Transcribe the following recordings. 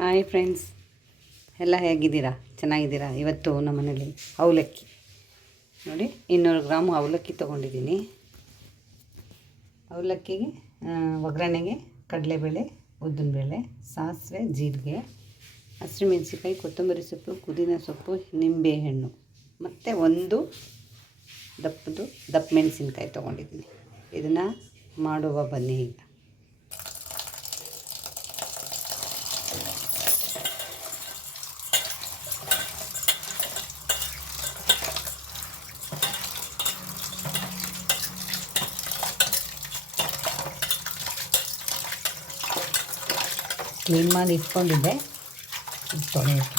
Hi friends ಎಲ್ಲ ಹೇಗಿದ್ದೀರಾ? ಚೆನ್ನಾಗಿದ್ದೀರಾ? ಇವತ್ತು ನಮ್ಮ ಮನೇಲಿ ಅವಲಕ್ಕಿ. ನೋಡಿ, ಇನ್ನೂರು ಗ್ರಾಮ್ ಅವಲಕ್ಕಿ ತೊಗೊಂಡಿದ್ದೀನಿ. ಅವಲಕ್ಕಿಗೆ ಒಗ್ಗರಣೆಗೆ ಕಡಲೆಬೇಳೆ, ಉದ್ದಿನಬೇಳೆ, ಸಾಸಿವೆ, ಜೀರಿಗೆ ಹಸಿಮೆಣಸಿಕಾಯಿ ಕೊತ್ತಂಬರಿ ಸೊಪ್ಪು, ಪುದೀನ ಸೊಪ್ಪು ನಿಂಬೆಹಣ್ಣು ಮತ್ತು ಒಂದು ದಪ್ಪದು ದಪ್ಪ ಮೆಣಸಿನ್ಕಾಯಿ ತೊಗೊಂಡಿದ್ದೀನಿ. ಇದನ್ನು ಮಾಡುವ ಬನ್ನಿ ಈಗ. ಕ್ಲೀನ್ ಮಾಡಿ ಇಟ್ಕೊಂಡಿದ್ದೆ. ತೊಳೆಯೋಕ್ಕೆ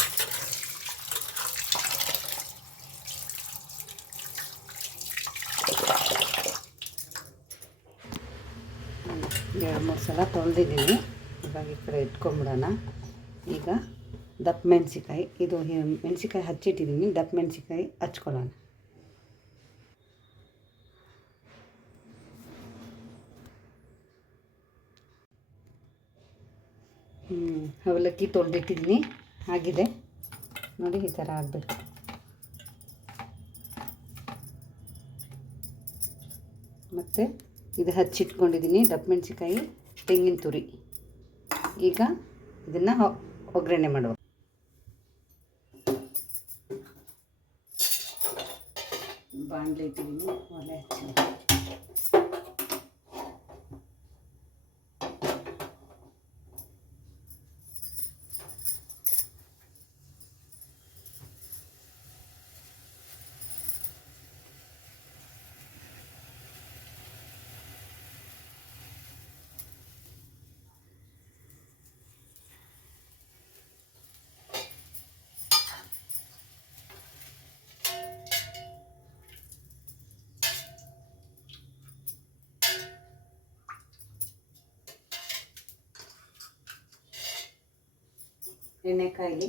ಎರಡು ಮೂರು ಸಲ ತೊಳೆದಿದ್ದೀನಿ. ಇವಾಗ ಈ ಕಡೆ ಇಟ್ಕೊಂಬಿಡೋಣ. ಈಗ ದಪ್ಪ ಮೆಣಸಿಕಾಯಿ ಇದು ಮೆಣಸಿಕಾಯಿ ಹಚ್ಚಿಟ್ಟಿದ್ದೀನಿ. ದಪ್ಪ ಮೆಣಸಿಕಾಯಿ ಹಚ್ಕೊಳ್ಳೋಣ. ಅವಲಕ್ಕಿ ತೊಳೆದಿಟ್ಟಿದ್ದೀನಿ ಆಗಿದೆ. ನೋಡಿ, ಈ ಥರ ಆಗಬೇಕು. ಮತ್ತು ಇದು ಹಚ್ಚಿಟ್ಕೊಂಡಿದ್ದೀನಿ ದಪ್ಪ ಮೆಣಸಿಕಾಯಿ ತೆಂಗಿನ ತುರಿ. ಈಗ ಇದನ್ನು ಒಗ್ಗರಣೆ ಮಾಡುವ. ಬಾಣಲೆ ಇಟ್ಟಿದ್ದೀನಿ, ಒಲೆ ಹಚ್ಚಿ ಎಣ್ಣೆ ಕಾಯಿಲಿ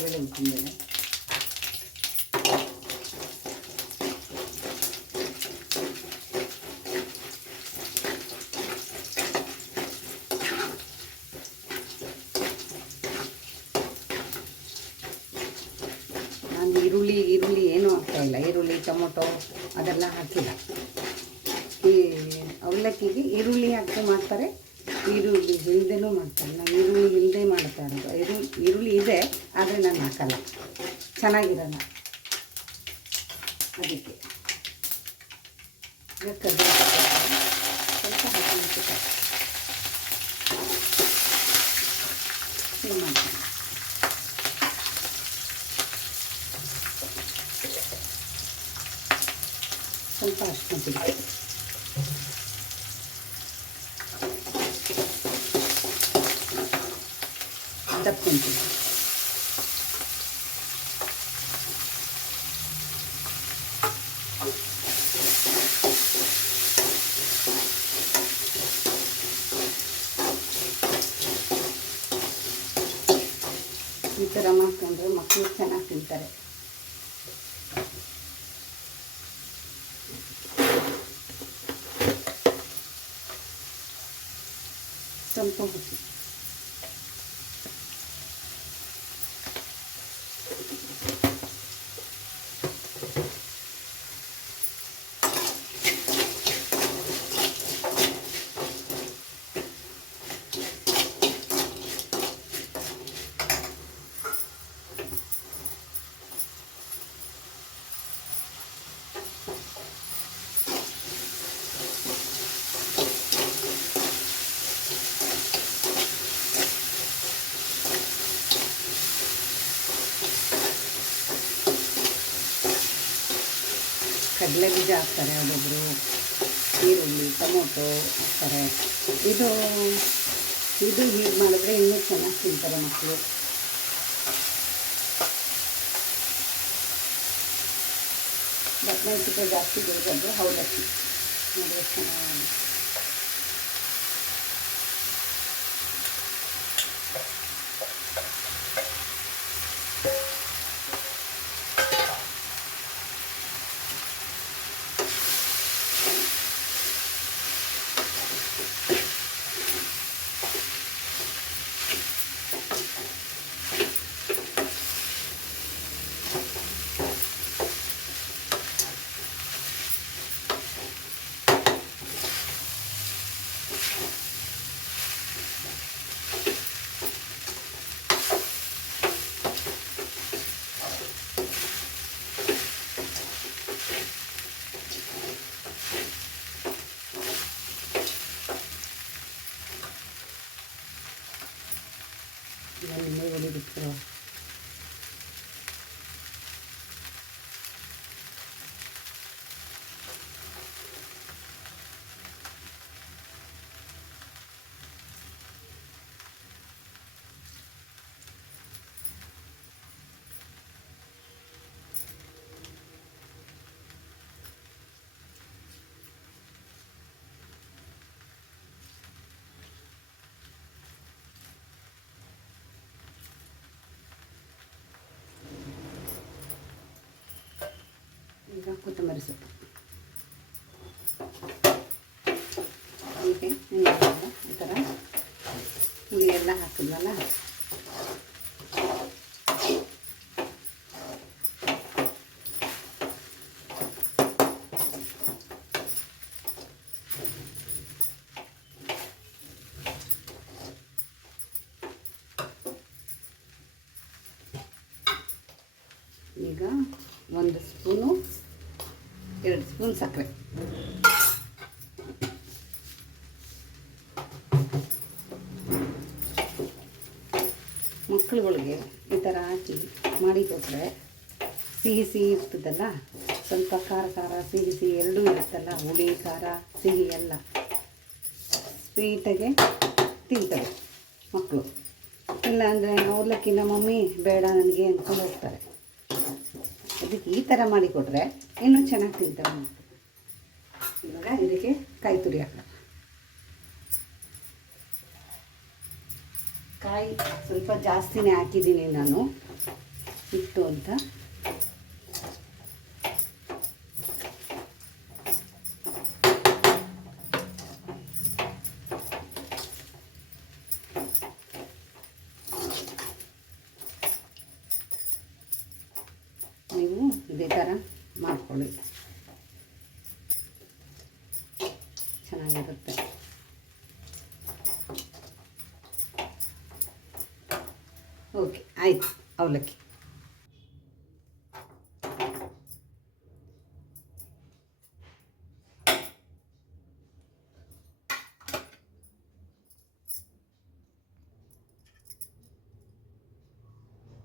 ಉದ್ದಿನಬೇಳೆ ನಾನು ಈರುಳ್ಳಿ ಈರುಳ್ಳಿ ಏನೂ ಹಾಕ್ತಾ ಇಲ್ಲ. ಈರುಳ್ಳಿ, ಟೊಮೊಟೊ ಅದೆಲ್ಲ ಹಾಕಿಲ್ಲ. ಈ ಅವಲಕ್ಕಿಗೆ ಈರುಳ್ಳಿ ಹಾಕಿ ಮಾಡ್ತಾರೆ. ಈರುಳ್ಳಿ ಇಲ್ಲದೇನೂ ಮಾಡ್ತಾರೆ. ನಾನು ಈರುಳ್ಳಿ ಇಲ್ಲದೆ ಮಾಡ್ತಾ ಇರೋದು. ಈರುಳ್ಳಿ ಈರುಳ್ಳಿ ಇದೆ, ಆದರೆ ನಾನು ಹಾಕಲ್ಲ. ಚೆನ್ನಾಗಿರಲ್ಲ. ಅದಕ್ಕೆ. ಸ್ವಲ್ಪ ಹಾಕಿ. ಸ್ವಲ್ಪ ಅಷ್ಟು ಪುಡಿ ಈ ಥರ ಮಾಡ್ಕೊಂಡ್ರೆ ಮಕ್ಕಳು ಚೆನ್ನಾಗಿ ತಿಂತಾರೆ. ಸ್ವಲ್ಪ ಕಡಲೆ ಬೀಜ ಹಾಕ್ತಾರೆ ಒಬ್ಬೊಬ್ಬರು ಈರುಳ್ಳಿ, ಟೊಮೊಟೊ ಹಾಕ್ತಾರೆ. ಇದು ಇದು ಹೀಗೆ ಮಾಡಿದ್ರೆ ಇನ್ನೂ ಚೆನ್ನಾಗಿ ತಿಂತಾರೆ ಮಕ್ಕಳು ಬದನೆಕಾಯಿ ಜಾಸ್ತಿ ಬೇಕಾದ್ರೆ ಹೌದಕ್ಕಿ ನೋಡಿ 那你没有那个车。ಈಗ ಕೊತ್ತಂಬರಿ ಸೊಪ್ಪು. ಹೀಗೆ ನೆನೆಯೋದು ಈ ಥರ. ಹುಳಿ ಎಲ್ಲ ಹಾಕಿದ್ವಲ್ಲ? ಈಗ ಒಂದು ಸ್ಪೂನು ಎರಡು ಸ್ಪೂನ್ ಸಕ್ಕರೆ. ಮಕ್ಕಳುಗಳಿಗೆ ಈ ಥರ ಹಾಕಿ ಮಾಡಿ ಕೊಟ್ಟರೆ ಸಿಹಿ ಸಿಹಿ ಇರ್ತದಲ್ಲ? ಸ್ವಲ್ಪ ಖಾರ ಖಾರ, ಸಿಹಿ ಸಿಹಿ ಎರಡೂ ಇರುತ್ತಲ್ಲ? ಹುಳಿ, ಖಾರ, ಸಿಹಿ ಎಲ್ಲ ಸ್ವೀಟಾಗೆ ತಿಂತಾರೆ ಮಕ್ಕಳು. ಇಲ್ಲ ಅಂದರೆ ಅವಲಕ್ಕಿ ನಮ್ಮ ಮಮ್ಮಿ ಬೇಡ ನನಗೆ ಅಂದ್ಕೊಂಡು ಹೋಗ್ತಾರೆ. ಅದಕ್ಕೆ ಈ ಥರ ಮಾಡಿ ಕೊಟ್ಟರೆ ಇನ್ನೂ ಚೆನ್ನಾಗಿ ಈಗ ಇವಾಗ ಇದಕ್ಕೆ ಕಾಯಿ ತುರಿ ಹಾಕೋಣ ಕಾಯಿ ಸ್ವಲ್ಪ ಜಾಸ್ತಿನೇ ಹಾಕಿದ್ದೀನಿ ನಾನು. ಇಟ್ಟು ಅಂತ. ನೀವು ಇದೇ ಥರ ಮಾಡ್ಕೊಳ್ಳಿ ಚೆನ್ನಾಗಿರುತ್ತೆ. ಓಕೆ ಆಯ್ತು ಅವಲಕ್ಕಿ.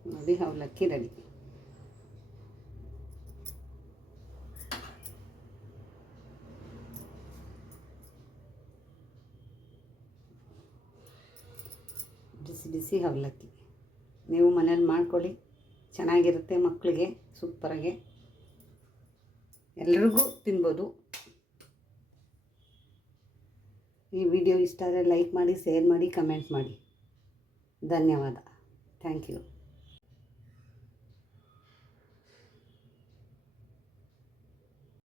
ನೋಡಿ ಅವಲಕ್ಕಿ ರೆಡಿ ಬಿಸಿ ಬಿಸಿ ಅವಲಕ್ಕಿ ನೀವು ಮನೇಲಿ ಮಾಡ್ಕೊಳ್ಳಿ. ಚೆನ್ನಾಗಿರುತ್ತೆ ಮಕ್ಕಳಿಗೆ ಸೂಪರಾಗೆ. ಎಲ್ರಿಗೂ ತಿನ್ಬೋದು. ಈ ವಿಡಿಯೋ ಇಷ್ಟ ಆದರೆ ಲೈಕ್ ಮಾಡಿ, ಶೇರ್ ಮಾಡಿ, ಕಮೆಂಟ್ ಮಾಡಿ. ಧನ್ಯವಾದ. Thank you.